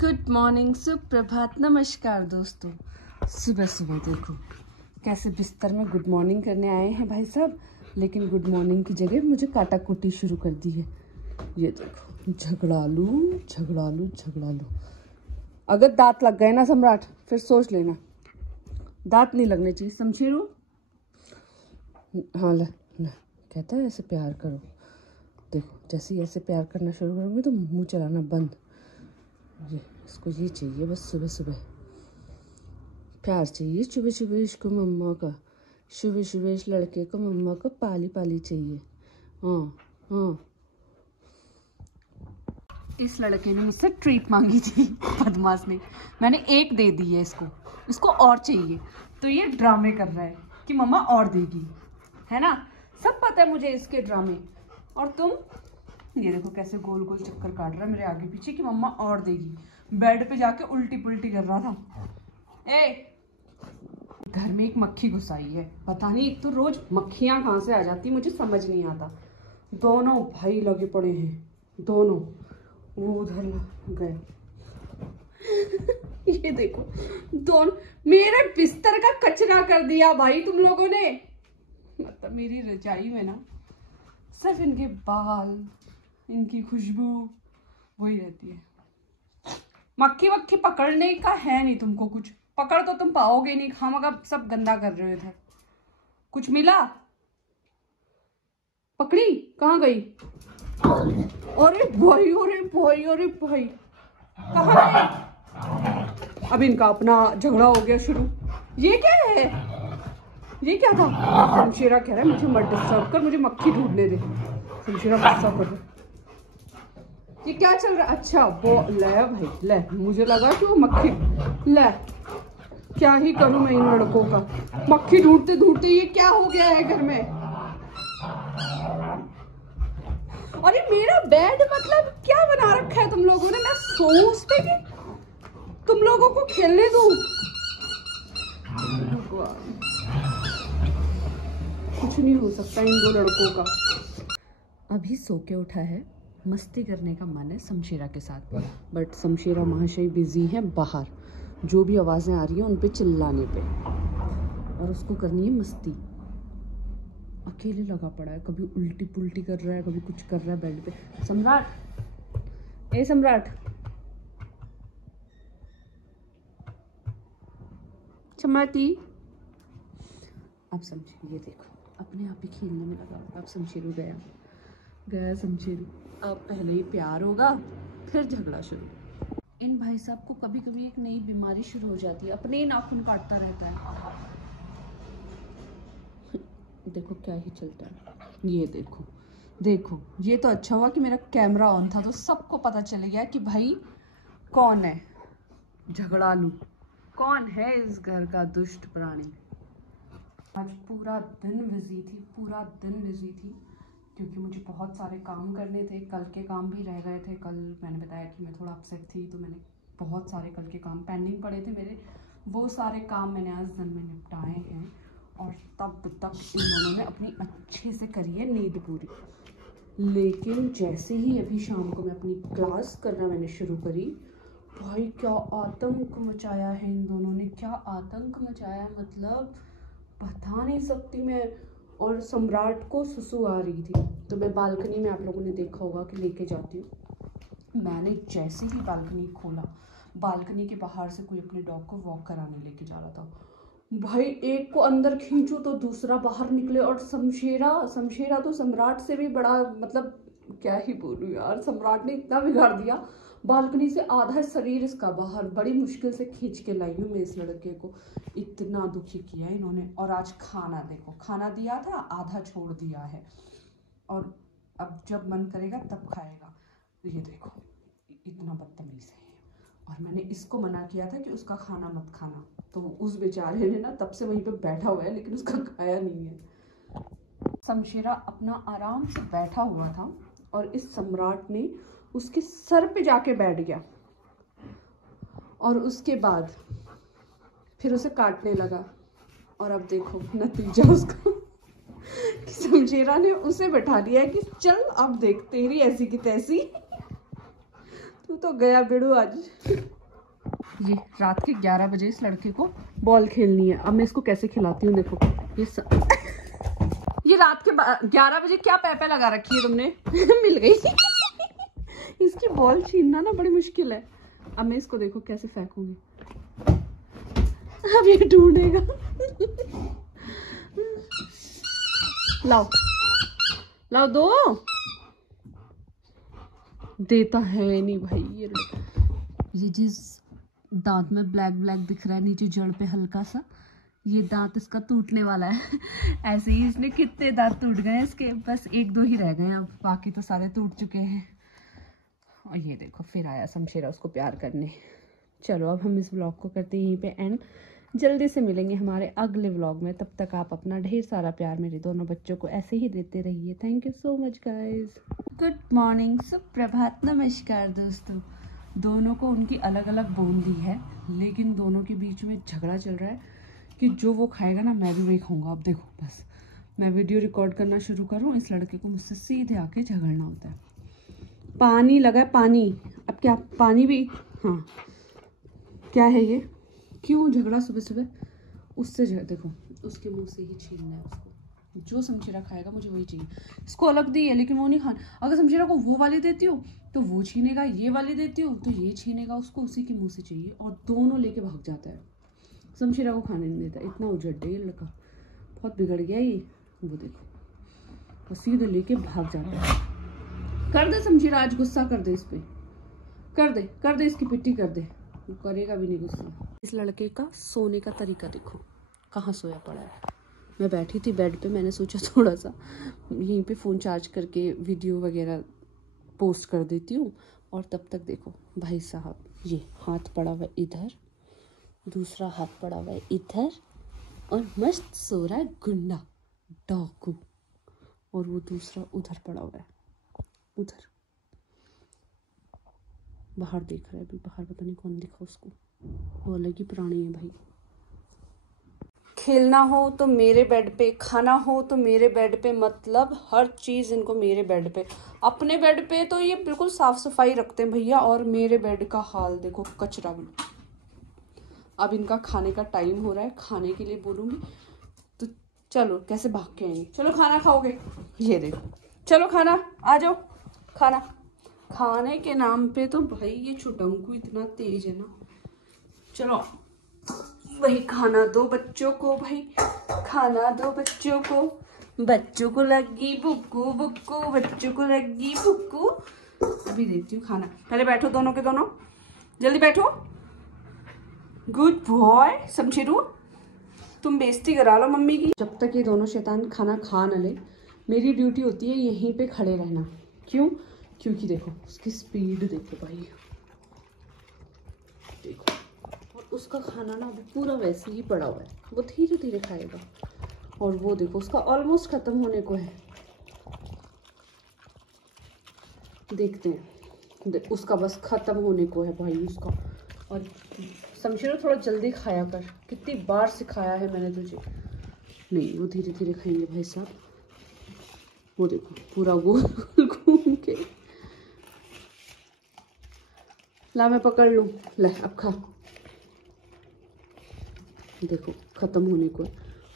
Good morning, सुप्रभात, नमस्कार दोस्तों। सुबह सुबह देखो कैसे बिस्तर में गुड मॉर्निंग करने आए हैं भाई साहब, लेकिन गुड मॉर्निंग की जगह मुझे काटा कुटी शुरू कर दी है। ये देखो, झगड़ालू झगड़ालू झगड़ालू। अगर दांत लग गए ना सम्राट, फिर सोच लेना। दांत नहीं लगने चाहिए समझेरू। हाँ ले कहता है ऐसे प्यार करो। देखो जैसे ही ऐसे प्यार करना शुरू करोगे तो मुंह चलाना बंद। ये इसको ये चाहिए बस, सुबह सुबह प्यार चाहिए, सुबह सुबह इसको मम्मा का, सुबह सुबह इस लड़के को मम्मा को पाली पाली चाहिए। हाँ हाँ, इस लड़के ने मुझसे ट्रीट मांगी थी, बदमाश ने। मैंने एक दे दी है इसको और चाहिए, तो ये ड्रामे कर रहा है कि मम्मा और देगी, है ना। सब पता है मुझे इसके ड्रामे। और तुम ये देखो कैसे गोल गोल चक्कर काट रहा है मेरे आगे पीछे कि मम्मा और देगी। बेड पे जाके उल्टी पुल्टी कर रहा था। घर में एक मक्खी घुस आई है, पता नहीं, एक तो रोज मक्खियां कहाँ से आ जाती मुझे समझ नहीं आता। दोनों भाई लगे पड़े हैं, दोनों वो उधर गए। ये देखो दोनों मेरे बिस्तर का कचरा कर दिया भाई तुम लोगों ने। मतलब मेरी रजाई में ना सिर्फ इनके बाल, इनकी खुशबू वही रहती है। मक्खी वक्खी पकड़ने का है नहीं तुमको, कुछ पकड़ तो तुम पाओगे नहीं, खामखा सब गंदा कर रहे हो इधर। कुछ मिला? पकड़ी कहाँ गई? अरे भाई अरे भाई अरे भाई, कहाँ गई? अब इनका अपना झगड़ा हो गया शुरू। ये क्या है? ये क्या था? शमशेरा कह रहा है मुझे मत डिस्टर्ब कर, मुझे मक्खी ढूंढने दे। शमशेरा गुस्सा कर रहा। ये क्या चल रहा है? अच्छा वो ले भाई ले, मुझे लगा कि वो मक्खी ले। क्या ही करूं मैं इन लड़कों का, मक्खी ढूंढते ढूंढते ये क्या हो गया है घर में। अरे मेरा बेड मतलब क्या बना रखा है तुम लोगों ने? मैं सोऊं उस पे कि तुम लोगों को खेलने दूं? कुछ नहीं हो सकता इन दो लड़कों का। अभी सो के उठा है, मस्ती करने का मन है शमशेरा के साथ, बट शमशेरा महाशय बिजी है बाहर, जो भी आवाज़ें आ रही हैं उन पे चिल्लाने पे, और उसको करनी है मस्ती। अकेले लगा पड़ा है, कभी उल्टी पुल्टी कर रहा है, कभी कुछ कर रहा है बेड पे। सम्राट, ए सम्राट, चमाती। अब समझे, ये देखो अपने आप ही खेलने में लगा। अब शमशेरू गया शमशेरू। अब पहले ही प्यार होगा, फिर झगड़ा शुरू। इन भाई साहब को कभी कभी एक नई बीमारी शुरू हो जाती है, अपने ही नाखून काटता रहता है। देखो क्या ही चलता है। ये देखो देखो, ये तो अच्छा हुआ कि मेरा कैमरा ऑन था, तो सबको पता चल गया कि भाई कौन है झगड़ालू, कौन है इस घर का दुष्ट प्राणी। आज पूरा दिन बिजी थी क्योंकि मुझे बहुत सारे काम करने थे। कल के काम भी रह गए थे। कल मैंने बताया कि मैं थोड़ा अपसेट थी, तो मैंने बहुत सारे कल के काम पेंडिंग पड़े थे मेरे, वो सारे काम मैंने आज दिन में निपटाए हैं। और तब तक इन दोनों ने अपनी अच्छे से करी है नींद पूरी। लेकिन जैसे ही अभी शाम को मैं अपनी क्लास करना मैंने शुरू करी, भाई क्या आतंक मचाया है इन दोनों ने, क्या आतंक मचाया, मतलब बता नहीं सकती मैं। और सम्राट को सुसु आ रही थी, तो मैं बालकनी में, आप लोगों ने देखा होगा कि लेके जाती हूँ। मैंने जैसे ही बालकनी खोला, बालकनी के बाहर से कोई अपने डॉग को वॉक कराने लेके जा रहा था। भाई एक को अंदर खींचो तो दूसरा बाहर निकले। और शमशेरा तो सम्राट से भी बड़ा, मतलब क्या ही बोलूँ यार, सम्राट ने इतना बिगाड़ दिया। बालकनी से आधा शरीर इसका बाहर, बड़ी मुश्किल से खींच के लाई हूँ मैं इस लड़के को। इतना दुखी किया इन्होंने। और आज खाना देखो, खाना दिया था आधा छोड़ दिया है, और अब जब मन करेगा तब खाएगा। ये देखो इतना बदतमीज है। और मैंने इसको मना किया था कि उसका खाना मत खाना, तो उस बेचारे ने ना तब से वहीं पे बैठा हुआ है, लेकिन उसका खाया नहीं है। शमशेरा अपना आराम से बैठा हुआ था और इस सम्राट ने उसके सर पे जाके बैठ गया, और उसके बाद फिर उसे काटने लगा। और अब देखो नतीजा उसका कि शमशेरा ने उसे बैठा दिया है कि चल अब देख तेरी ऐसी की तैसी। तू तो गया बेड़ू आज। ये रात के 11 बजे इस लड़के को बॉल खेलनी है। अब मैं इसको कैसे खिलाती हूँ, देखो ये रात के 11 बजे क्या पैपे लगा रखी है तुमने? मिल गई। इसकी बॉल छीनना ना बड़ी मुश्किल है। अब मैं इसको देखो कैसे फेंकूंगी। अब ये ढूंढेगा। लाओ लाओ, दो। देता है नहीं भाई। ये जिस दांत में ब्लैक ब्लैक दिख रहा है नीचे जड़ पे हल्का सा, ये दांत इसका टूटने वाला है। ऐसे ही इसने कितने दांत टूट गए इसके, बस 1-2 ही रह गए, अब बाकी तो सारे टूट चुके हैं। और ये देखो फिर आया शमशेरा उसको प्यार करने। चलो अब हम इस व्लॉग को करते हैं यहीं पे एंड। जल्दी से मिलेंगे हमारे अगले व्लॉग में। तब तक आप अपना ढेर सारा प्यार मेरे दोनों बच्चों को ऐसे ही देते रहिए। Thank you so much guys. Good morning, सुप्रभात, नमस्कार दोस्तों। दोनों को उनकी अलग अलग बोली है, लेकिन दोनों के बीच में झगड़ा चल रहा है कि जो वो खाएगा ना मैं भी वही खाऊंगा। अब देखो बस मैं वीडियो रिकॉर्ड करना शुरू करूँ, इस लड़के को मुझसे सीधे आके झगड़ना होता है। पानी लगा है, पानी। अब क्या पानी भी, हाँ क्या है ये, क्यों झगड़ा सुबह सुबह उससे? देखो उसके मुंह से ही छीनना है उसको। जो शमशेरा खाएगा मुझे वही चाहिए। इसको अलग दी है लेकिन वो नहीं खाना। अगर शमशेरा को वो वाली देती हूँ तो वो छीनेगा, ये वाली देती हूँ तो ये छीनेगा। उसको उसी के मुंह से चाहिए और दोनों लेके भाग जाता है। शमशेरा को खाने नहीं देता। इतना उजड़ है ये लड़का, बहुत बिगड़ गया ये। वो देखो सीधे लेके भाग जाता है। कर दे शमशेरा, आज गुस्सा कर दे इस पे, कर दे इसकी पिट्टी कर दे। वो करेगा भी नहीं गुस्सा। इस लड़के का सोने का तरीका देखो, कहाँ सोया पड़ा है। मैं बैठी थी बेड पे, मैंने सोचा थोड़ा सा यहीं पे फ़ोन चार्ज करके वीडियो वगैरह पोस्ट कर देती हूँ। और तब तक देखो भाई साहब, ये हाथ पड़ा हुआ है इधर, दूसरा हाथ पड़ा हुआ है इधर, और मस्त सो रहा है गुंडा डाकू। और वो दूसरा उधर पड़ा हुआ है, उधर बाहर देख रहा है। अभी बाहर पता नहीं कौन दिखा उसको, वो अलग ही प्राणी है भाई। खेलना हो तो मेरे बेड पे, खाना हो तो मेरे बेड पे, मतलब हर चीज़ इनको मेरे बेड पे। अपने बेड पे तो ये बिल्कुल साफ सफाई रखते हैं भैया, और मेरे बेड का हाल देखो, कचरा। अब इनका खाने का टाइम हो रहा है, खाने के लिए बोलूँगी तो चलो कैसे भाग के आएंगे। चलो खाना खाओगे, ये देखो, चलो खाना, आ जाओ खाना। खाने के नाम पे तो भाई ये छुटंकू इतना तेज है ना। चलो भाई खाना दो बच्चों को, भाई खाना दो बच्चों को। बच्चों को लगी भुक्कू भुक्कू, बच्चों को लगी भुक्कू। अभी देती हूँ खाना। पहले बैठो दोनों के दोनों, जल्दी बैठो। गुड बॉय शमशेरू, तुम बेइज्जती करा लो मम्मी की। जब तक ये दोनों शैतान खाना खा न ले, मेरी ड्यूटी होती है यहीं पे खड़े रहना। क्यों? क्योंकि देखो उसकी स्पीड देखो भाई, देखो। और उसका खाना ना अभी पूरा वैसे ही पड़ा हुआ है, वो धीरे धीरे खाएगा। और वो देखो उसका ऑलमोस्ट खत्म होने को है। देखते हैं, उसका बस खत्म होने को है भाई उसका। और शमशेरा थोड़ा जल्दी खाया कर, कितनी बार सिखाया है मैंने तुझे। नहीं, वो धीरे धीरे खाएंगे भाई साहब। वो देखो पूरा गोल घूम के। ला मैं पकड़ लूँ, ले अब खा। देखो खत्म होने को है।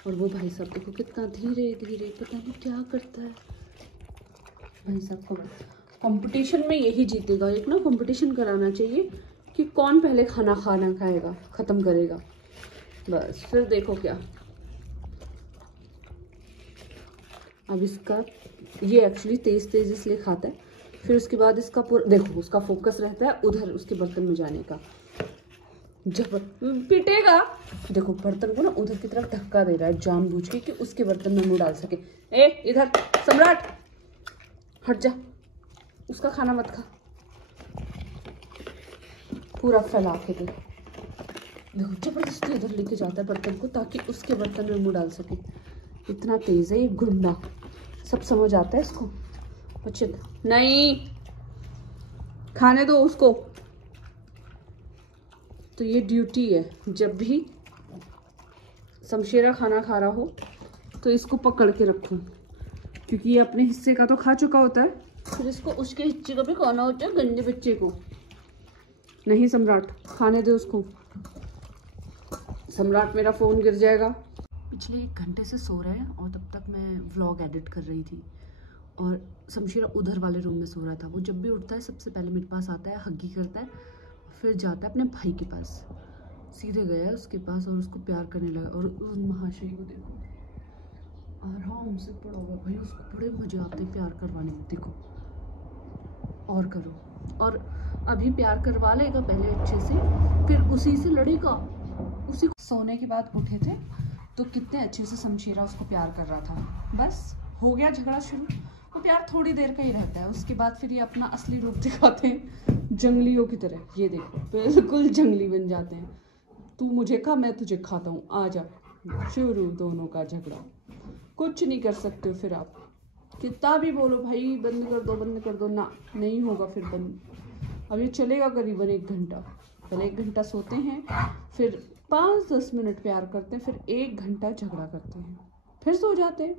और वो भाई साहब देखो कितना धीरे धीरे, पता नहीं क्या करता है भाई साहब को। कंपटीशन में यही जीतेगा। एक ना कंपटीशन कराना चाहिए कि कौन पहले खाना खाएगा, ख़त्म करेगा। बस फिर देखो क्या। अब इसका ये एक्चुअली तेज़ तेज़ इसलिए खाता है, फिर उसके बाद इसका पूरा देखो उसका फोकस रहता है उधर उसके बर्तन में जाने का। जब पिटेगा, देखो बर्तन को ना उधर की तरफ धक्का दे रहा है जानबूझ के कि उसके बर्तन में मुंह डाल सके। ए इधर सम्राट, हट जा, उसका खाना मत खा। पूरा फैला के देखो जबरदस्ती उधर लेके जाता है बर्तन को ताकि उसके बर्तन में मुंह डाल सके। इतना तेज है ये गुंडा, सब समझ आता है इसको। बच्चे नहीं खाने दो उसको। तो ये ड्यूटी है, जब भी शमशेरा खाना खा रहा हो तो इसको पकड़ के रखो, क्योंकि ये अपने हिस्से का तो खा चुका होता है, फिर इसको उसके हिस्से का भी खाना होता है गंदे बच्चे को। नहीं सम्राट, खाने दे उसको। सम्राट मेरा फ़ोन गिर जाएगा। पिछले 1 घंटे से सो रहे हैं और तब तक मैं व्लॉग एडिट कर रही थी और शमशीरा उधर वाले रूम में सो रहा था। वो जब भी उठता है सबसे पहले मेरे पास आता है, हग्गी करता है, फिर जाता है अपने भाई के पास। सीधे गया उसके पास और उसको प्यार करने लगा। और उस महाशय को देखो, आराम से पड़ा हुआ भाई, उसको बड़े मजे आते हैं प्यार करवाने में। देखो, और करो, और अभी प्यार करवा लेगा पहले अच्छे से, फिर उसी से लड़ेगा। उसी को सोने के बाद उठे थे तो कितने अच्छे से शमशीरा उसको प्यार कर रहा था। बस हो गया झगड़ा शुरू। वो प्यार थोड़ी देर का ही रहता है, उसके बाद फिर ये अपना असली रूप दिखाते हैं जंगलियों की तरह। ये देखो, बिल्कुल जंगली बन जाते हैं। तू मुझे खा, मैं तुझे खाता हूँ, आ जा। शुरू दोनों का झगड़ा, कुछ नहीं कर सकते हो फिर आप। कितना भी बोलो भाई बंद कर दो, बंद कर दो, ना नहीं होगा फिर बंद। अब ये चलेगा करीबन 1 घंटा। पहले 1 घंटा सोते हैं, फिर 5-10 मिनट प्यार करते हैं, फिर 1 घंटा झगड़ा करते हैं, फिर सो जाते हैं।